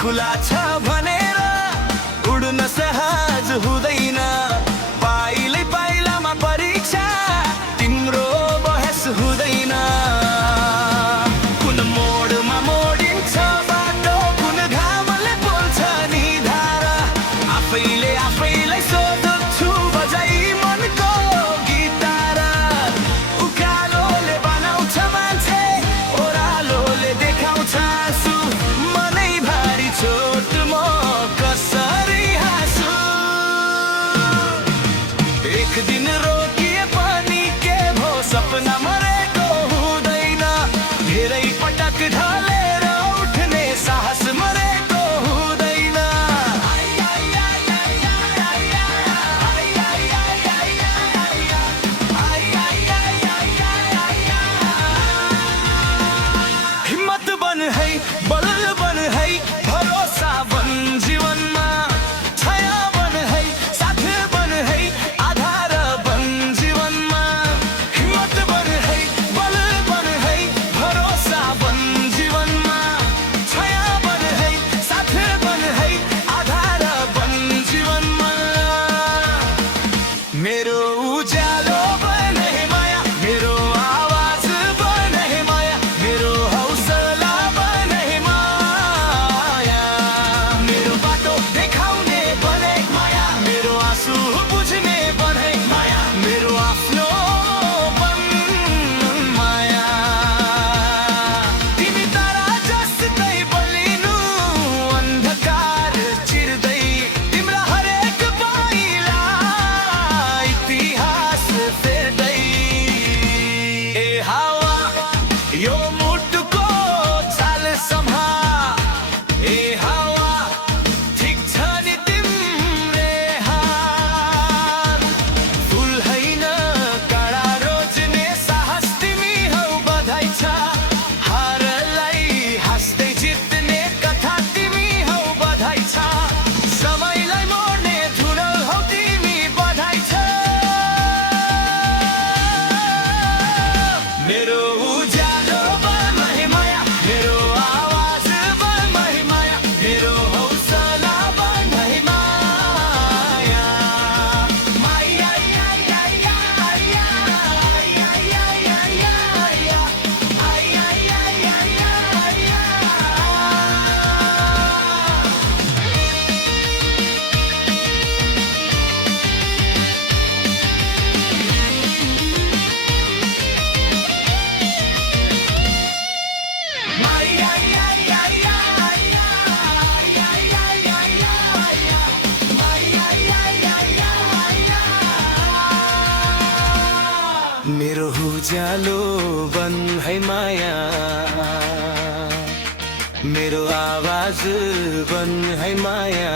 खुला छ भनेर उड्न सहज हुँदैन। पाइलै पाइलामा परीक्षा तिम्रो बहस हुँदैन। कुन मोडमा मोडिन्छ बाटो, कुन घामले पोल्छ नि धारा, आफैले आफैलाई सोध्छु बजाई मनको गिटार। उकालोले बनाउँछ मान्छे, ओह्रालोले देखाउँछ आँसु, मनै भारी छोट म कसरी हाँसु। एक दिन रोकिए पनि के भो सपना मरेको हुँदैन। धेरै पटक ढलेर उठ्ने साहस मरेको हुँदैन। हिम्मत बन है, बल बन है, भरोसा बन जीवनमा, छाया बन है, साथ बन है, आधार बन जीवनमा। हिम्मत बन है, बल बन है, भरोसा बन जीवनमा, छाया बन है, साथ बन है, आधार बन जीवनमा। मेरो उज्यालो बन है माया, मेरो आवाज बन है माया, मेरो हौसला बन है माया। मेरो बाटो देखाउने बने माया, मेरो आँसु बुझ्ने बने माया, मेरो आफ्नो बन माया। तिमी तारा जस्तै बलिनु अन्धकार चिर्दै, तिम्रा हरेक पाइला इतिहास फेर्दै। ए हावा यो मुटुको चाल सम्हाल, ए हावा ठिक छ नि तिम्रे हाल। फुल होइन काँडा रोज्ने साहस तिमी हौ, बधाई छ। हारलाई हाँस्दै जित्ने कथा तिमी हौ, बधाई छ। समयलाई मोड्ने धुनल हौ तिमी, बधाई छ। मेरो उज्यालो बन है माया, मेरो आवाज बन है माया, मेरो हौसला बन है माया। माया या या या या या या या या या या या या। मेरो उज्यालो बन है माया, मेरो आवाज बन है माया।